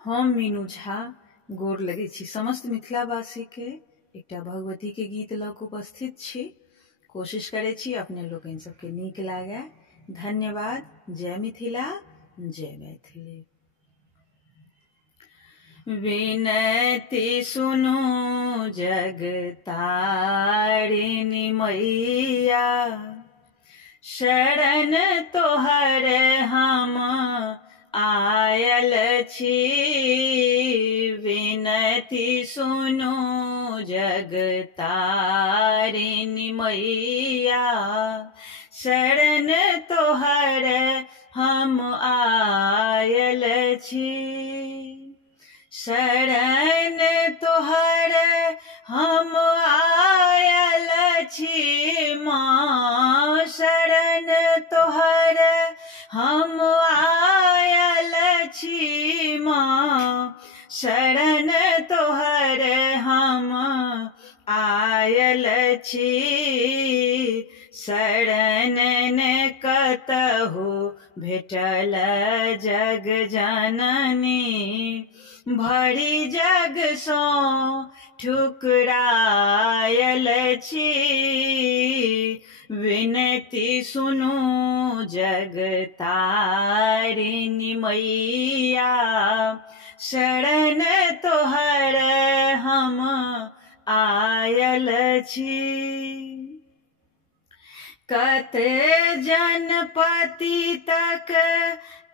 हम मीनू झा गोर लगै छी समस्त मिथिलावासी के एकटा भगवती के गीत लऽ कऽ उपस्थित छी। कोशिश करै छी अपने लोकनि सबके नीक लागे। धन्यवाद। जय मिथिला, जय मैथिली। विनती सुनु जग तारिणी मैया, शरण तोहर हम आयल छी। विनती सुनु जग तारिणी मैया, शरण तोहर हम आयल छी। शरण तोहर हम आयल छी माँ, शरण तोहर हम आयल छी माँ, शरण तोहर हम आयल छी। शरण ने कतहु भेटल जग जननी, भरी जग सो ठुकरायल छी। विनती सुनु जग तारिणी मैया, शरण तोहर हम आयल छी। कते जनपति तक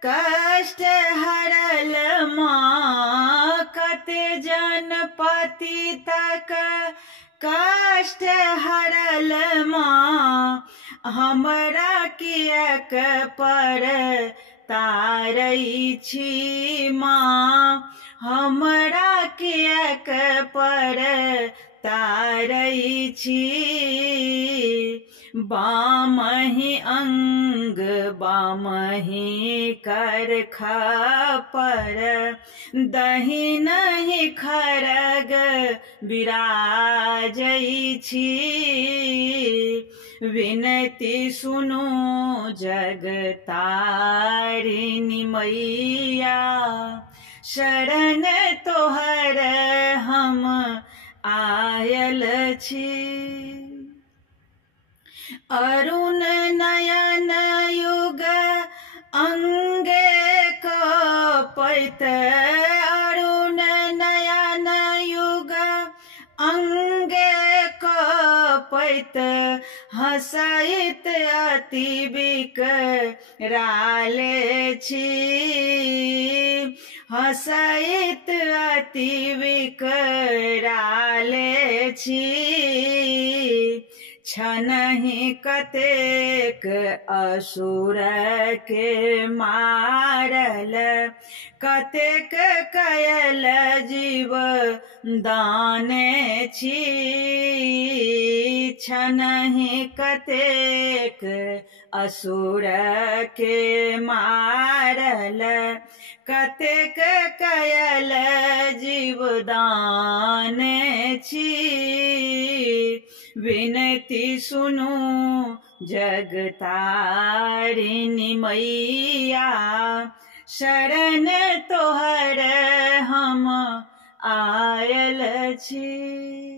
कष्ट हरल माँ, कते जनपति तक कष्ट हरल माँ, हमरा किएक पर तारै छी माँ, हमरा किएक पर तारै छी। बामहि अंग बामहि कर खपर, दहिनहि खरग बिराजै छी। विनती सुनु जग तारिणी मैया, शरण तोहर हम आयल छी। अरुण नयन युग अंगे कपैत, अरुण नयन युग अंगे कपैत, हँसैत अति बिकराल छी। हँसैत अति बिकराल छी। छनहि कतेक असुर के मारल, कतेक कयल जीव दाने छी। छनहि कतेक असुर के मारल, कतेक कयल जीव दाने छी। विनती सुनु जग तारिणी मैया, शरण तोहर हम आयल छी।